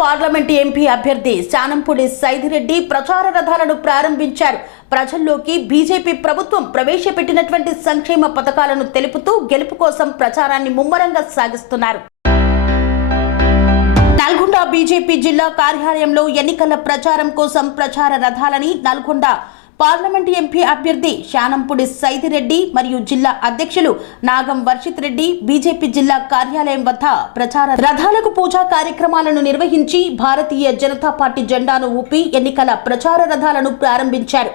Parliament MP అభ్యర్థి శానంపూడి సైదిరెడ్డి ప్రచార రథాలను ప్రారంభించారు. ప్రజల్లోకి బీజేపీ ప్రభుత్వం ప్రవేశపెట్టినటువంటి సంక్షేమ పథకాలను తెలుపుతూ గెలుపు కోసం ప్రచారాన్ని ముమ్మరంగా సాగిస్తున్నారు. నల్గొండ బీజేపీ జిల్లా కార్యాలయంలో ఎన్నికల ప్రచారం కోసం ప్రచార రథాలని నల్గొండ పార్లమెంట్ ఎంపీ అభ్యర్థి శానంపూడి సైదిరెడ్డి మరియు జిల్లా అధ్యక్షులు నాగం వర్షిత్ రెడ్డి బీజేపీ జిల్లా కార్యాలయం వద్ద ప్రచార రథాలకు పూజా కార్యక్రమాలను నిర్వహించి భారతీయ జనతా పార్టీ జెండాను ఊపి ఎన్నికల ప్రచార రథాలను ప్రారంభించారు.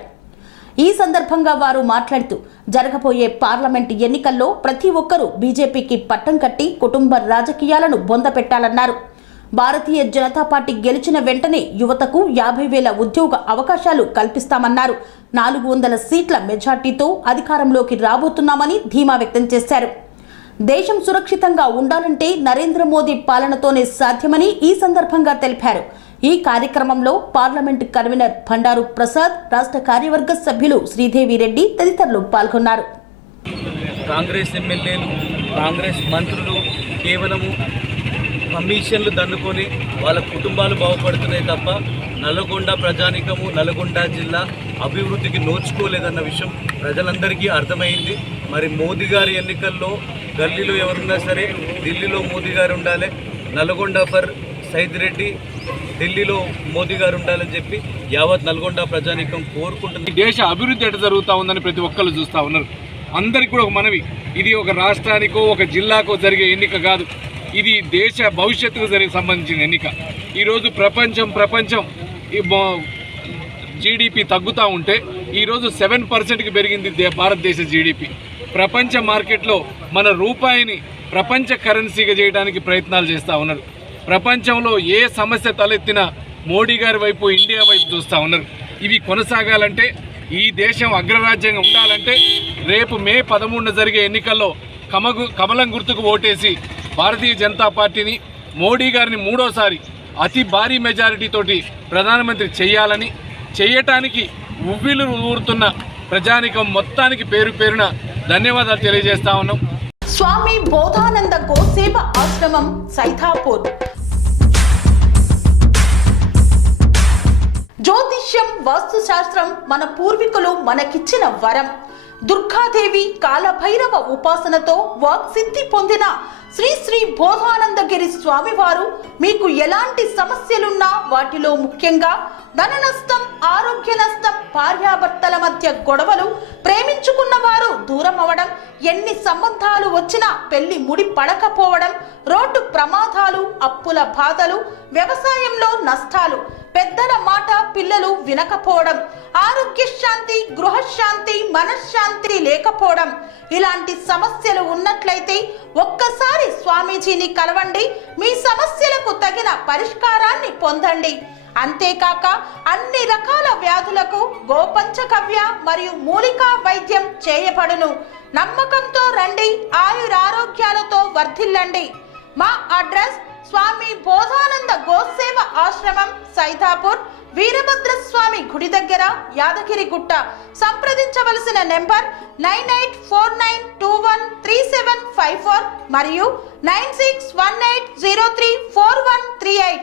ఈ సందర్భంగా వారు మాట్లాడుతూ జరగబోయే పార్లమెంట్ ఎన్నికల్లో ప్రతి ఒక్కరూ బీజేపీకి పట్టం కట్టి కుటుంబ రాజకీయాలను బొందపెట్టాలన్నారు. భారతీయ జనతా పార్టీ గెలిచిన వెంటనే యువతకు 50,000 ఉద్యోగ అవకాశాలు కల్పిస్తామన్నారు. 400 సీట్ల మెజార్టీతో అధికారంలోకి రాబోతున్నామని ధీమా వ్యక్తం చేశారు. దేశం సురక్షితంగా ఉండాలంటే నరేంద్ర మోదీ పాలనతోనే సాధ్యమని ఈ సందర్భంగా తెలిపారు. ఈ కార్యక్రమంలో పార్లమెంట్ కన్వీనర్ బండారు ప్రసాద్, రాష్ట్ర కార్యవర్గ సభ్యులు శ్రీదేవి రెడ్డి తదితరులు పాల్గొన్నారు. కాంగ్రెస్ ఎమ్మెల్యేలు, కాంగ్రెస్ మంత్రులు కేవలము కమిషన్లు దండుకొని వాళ్ళ కుటుంబాలు బాగుపడుతున్నాయి తప్ప నల్గొండ ప్రజానికము, నల్గొండ జిల్లా అభివృద్ధికి నోచుకోలేదన్న విషయం ప్రజలందరికీ అర్థమైంది. మరి మోదీ గారి ఎన్నికల్లో గల్లీలో ఎవరున్నా సరే ఢిల్లీలో మోదీ గారు ఉండాలి, నల్గొండ ఫర్ సైదిరెడ్డి ఢిల్లీలో మోదీ గారు ఉండాలని చెప్పి యావత్ నల్గొండ ప్రజానికం కోరుకుంటుంది. దేశ అభివృద్ధి ఎట జరుగుతూ ఉందని ప్రతి ఒక్కరు చూస్తూ ఉన్నారు. అందరికీ కూడా ఒక మనవి, ఇది ఒక రాష్ట్రానికో ఒక జిల్లాకో జరిగే ఎన్నిక కాదు, ఇది దేశ భవిష్యత్తుకు సంబంధించిన ఎన్నిక. ఈరోజు ప్రపంచం జీడిపి తగ్గుతూ ఉంటే ఈరోజు 7%కి పెరిగింది భారతదేశ జీడిపి. ప్రపంచ మార్కెట్లో మన రూపాయిని ప్రపంచ కరెన్సీగా చేయడానికి ప్రయత్నాలు చేస్తూ ఉన్నారు. ప్రపంచంలో ఏ సమస్య తలెత్తినా మోడీ గారి వైపు, ఇండియా వైపు చూస్తూ ఉన్నారు. ఇవి కొనసాగాలంటే, ఈ దేశం అగ్రరాజ్యంగా ఉండాలంటే రేపు మే 13 జరిగే ఎన్నికల్లో కమలం గుర్తుకు ఓటేసి భారతీయ జనతా పార్టీని, మోడీ గారిని మూడోసారి అతి భారీ మెజారిటీతోటి ప్రధానమంత్రి చేయటానికి ఉవ్విలు ఊరుతున్న ప్రజానికం మొత్తానికి పేరు పేరున ధన్యవాదాలు తెలియజేస్తా ఉన్నాం. స్వామి బోధానంద గోసేవ ఆశ్రమం సైథాపూర్. జ్యోతిష్యం, వాస్తుశాస్త్రం మన పూర్వీకులు మనకిచ్చిన వరం. దుర్గాదేవి, కాలభైరవ ఉపాసనతో వాక్సిద్ధి పొందిన శ్రీ శ్రీ బోధానందగిరి స్వామివారు మీకు ఎలాంటి సమస్యలున్నా, వాటిలో ముఖ్యంగా ధన నష్టం, ఆరోగ్య నష్టం, భార్యాభర్తల మధ్య గొడవలు, ప్రేమించుకున్న వారు దూరం అవడం, ఎన్ని సంబంధాలు వచ్చినా పెళ్లి ముడి పడకపోవడం, రోడ్డు ప్రమాదాలు, అప్పుల బాధలు, వ్యవసాయంలో నష్టాలు, పెద్దల మాట పిల్లలు వినకపోవడం, ఆరోగ్య శాంతి, గృహశాంతి, మనశ్శాంతి లేకపోవడం, ఇలాంటి సమస్యలు ఉన్నట్లయితే ఒక్కసారి స్వామీజీని కలవండి. మీ సమస్యలకు తగిన పరిష్కారాన్ని పొందండి. అంతేకాక అన్ని రకాల వ్యాధులకు గోపంచగవ్య మరియు మూలికా వైద్యం చేయబడును. నమ్మకంతో రండి, ఆయురారోగ్యాలతో వర్ధిల్లండి. మా అడ్రస్ స్వామి బోధానంద గోసేవ ఆశ్రమం, సైథాపూర్, వీరభద్రస్వామి గుడి దగ్గర, యాదగిరిగుట్ట. సంప్రదించవలసిన నెంబర్ 9849213754 మరియు 961803